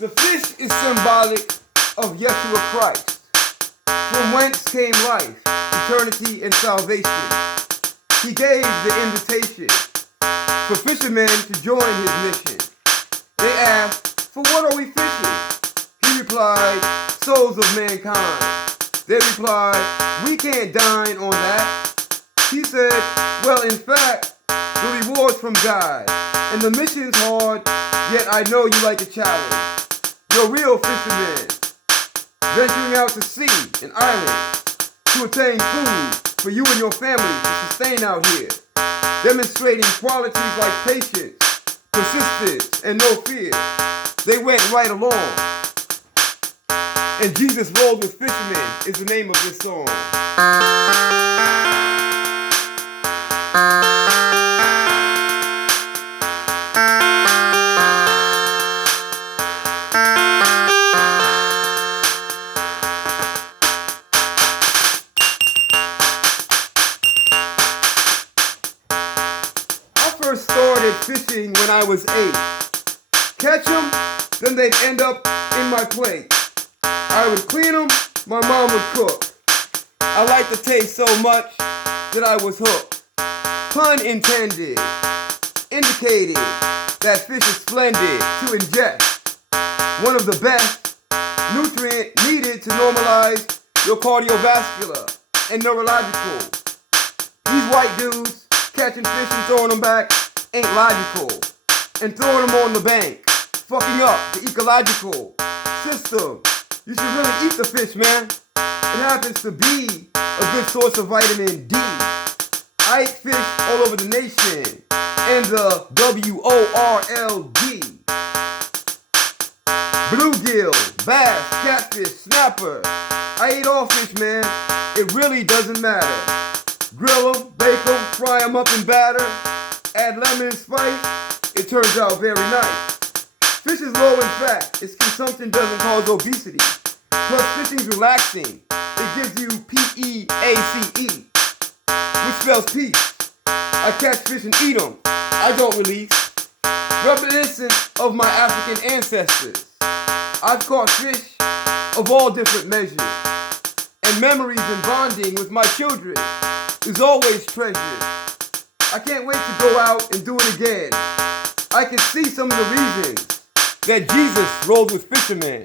The fish is symbolic of Yeshua Christ, from whence came life, eternity, and salvation. He gave the invitation for fishermen to join his mission. They asked, "For what are we fishing?" He replied, "Souls of mankind." They replied, "We can't dine on that." He said, "Well, in fact, the reward's from God, and the mission's hard, yet I know you like a challenge. You're real fishermen, venturing out to sea and islands to attain food for you and your family to sustain out here, demonstrating qualities like patience, persistence, and no fear." They went right along. And Jesus Rolled with Fishermen is the name of this song. I first started fishing when I was 8. Catch them, then they'd end up in my plate. I would clean them, my mom would cook. I liked the taste so much that I was hooked. Pun intended, indicated that fish is splendid to ingest. One of the best nutrient needed to normalize your cardiovascular and neurological. These white dudes catching fish and throwing them back ain't logical. And throwing them on the bank, fucking up the ecological system. You should really eat the fish, man. It happens to be a good source of vitamin D. I eat fish all over the nation. And the WORLD. Bluegill, bass, catfish, snapper. I eat all fish, man. It really doesn't matter. Grill them, bake them, fry them up in batter. Add lemon and spice. It turns out very nice. Fish is low in fat. Its consumption doesn't cause obesity. Plus, fishing's relaxing. It gives you PEACE, which spells peace. I catch fish and eat them. I don't release. Reminiscent of my African ancestors. I've caught fish of all different measures. And memories and bonding with my children is always treasured. I can't wait to go out and do it again. I can see some of the reasons that Jesus rolled with fishermen.